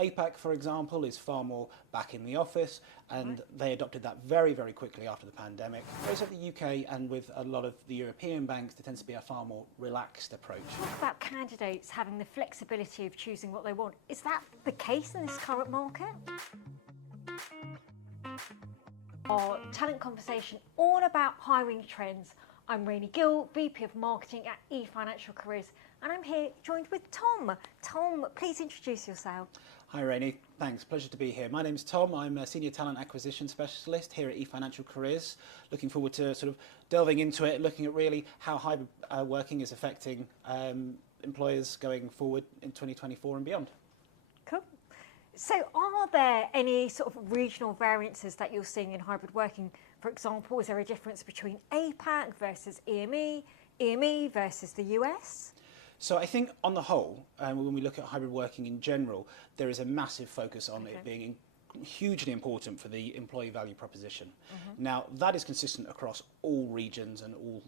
APAC, for example, is far more back in the office, and they adopted that very, very quickly after the pandemic. Whereas at the UK and with a lot of the European banks, there tends to be a far more relaxed approach. Talk about candidates having the flexibility of choosing what they want. Is that the case in this current market? Our talent conversation all about hiring trends. I'm Rainey Gill, VP of Marketing at eFinancialCareers, and I'm here joined with Tom. Tom, please introduce yourself. Hi Rainey, thanks, pleasure to be here. My name's Tom, I'm a Senior Talent Acquisition Specialist here at eFinancialCareers. Looking forward to sort of delving into it, looking at really how hybrid working is affecting employers going forward in 2024 and beyond. Cool. So are there any sort of regional variances that you're seeing in hybrid working? For example, is there a difference between APAC versus EME versus the US? So I think on the whole, when we look at hybrid working in general, there is a massive focus on it being hugely important for the employee value proposition. Now, that is consistent across all regions and all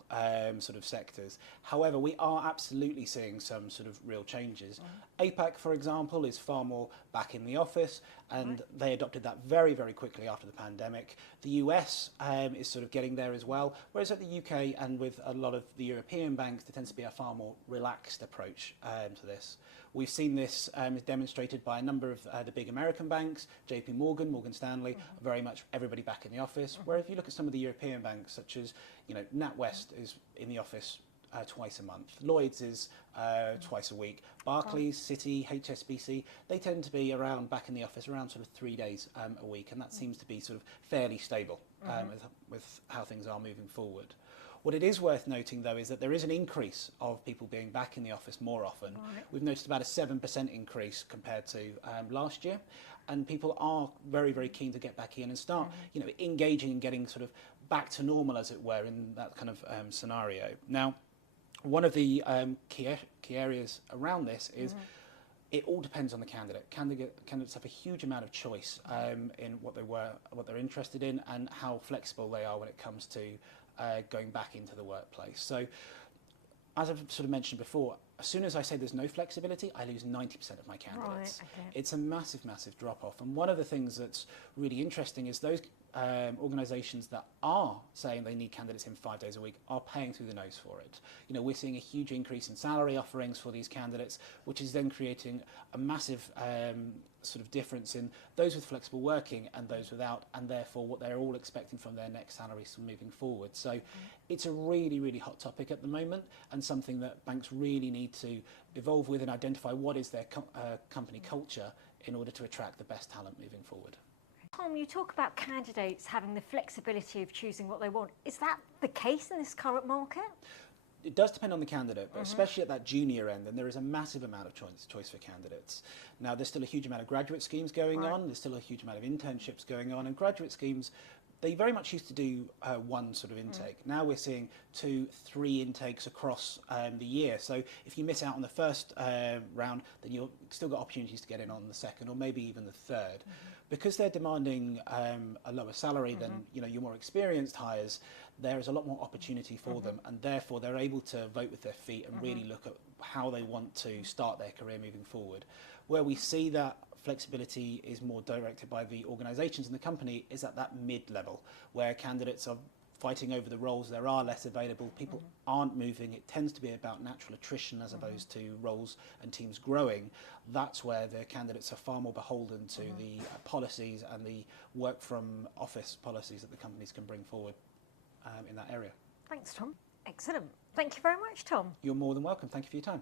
sort of sectors. However, we are absolutely seeing some sort of real changes. APAC, for example, is far more back in the office, and they adopted that very, very quickly after the pandemic. The US is sort of getting there as well, whereas at the UK and with a lot of the European banks, there tends to be a far more relaxed approach to this. We've seen this demonstrated by a number of the big American banks, JP Morgan, Morgan Stanley, very much everybody back in the office. Where if you look at some of the European banks, such as NatWest is in the office twice a month, Lloyds is twice a week, Barclays, Citi, HSBC, they tend to be around back in the office around sort of 3 days a week, and that seems to be sort of fairly stable with how things are moving forward. What it is worth noting, though, is that there is an increase of people being back in the office more often. We've noticed about a 7% increase compared to last year, and people are very, very keen to get back in and start, engaging and getting sort of back to normal, as it were, in that kind of scenario. Now, one of the key areas around this is it all depends on the candidate. Candidates have a huge amount of choice in what they're interested in and how flexible they are when it comes to going back into the workplace. So, as I've sort of mentioned before, as soon as I say there's no flexibility, I lose 90% of my candidates. It's a massive, massive drop-off. And one of the things that's really interesting is those organisations that are saying they need candidates in 5 days a week are paying through the nose for it. We're seeing a huge increase in salary offerings for these candidates, which is then creating a massive sort of difference in those with flexible working and those without, and therefore what they're all expecting from their next salaries moving forward. So it's a really, really hot topic at the moment, and something that banks really need to evolve with and identify what is their company culture in order to attract the best talent moving forward. Tom, you talk about candidates having the flexibility of choosing what they want. Is that the case in this current market? It does depend on the candidate, but especially at that junior end, and there is a massive amount of choice for candidates. Now, there's still a huge amount of graduate schemes going on, there's still a huge amount of internships going on, and graduate schemes, they very much used to do one sort of intake. Now we're seeing 2, 3 intakes across the year. So if you miss out on the first round, then you've still got opportunities to get in on the second or maybe even the third. Because they're demanding a lower salary than your more experienced hires, there is a lot more opportunity for them, and therefore they're able to vote with their feet and really look at how they want to start their career moving forward. Where we see that flexibility is more directed by the organisations and the company is at that mid-level, where candidates are fighting over the roles, there are less available, people aren't moving, it tends to be about natural attrition as opposed to roles and teams growing. That's where the candidates are far more beholden to the policies and the work from office policies that the companies can bring forward in that area. Thanks, Tom. Excellent. Thank you very much, Tom. You're more than welcome. Thank you for your time.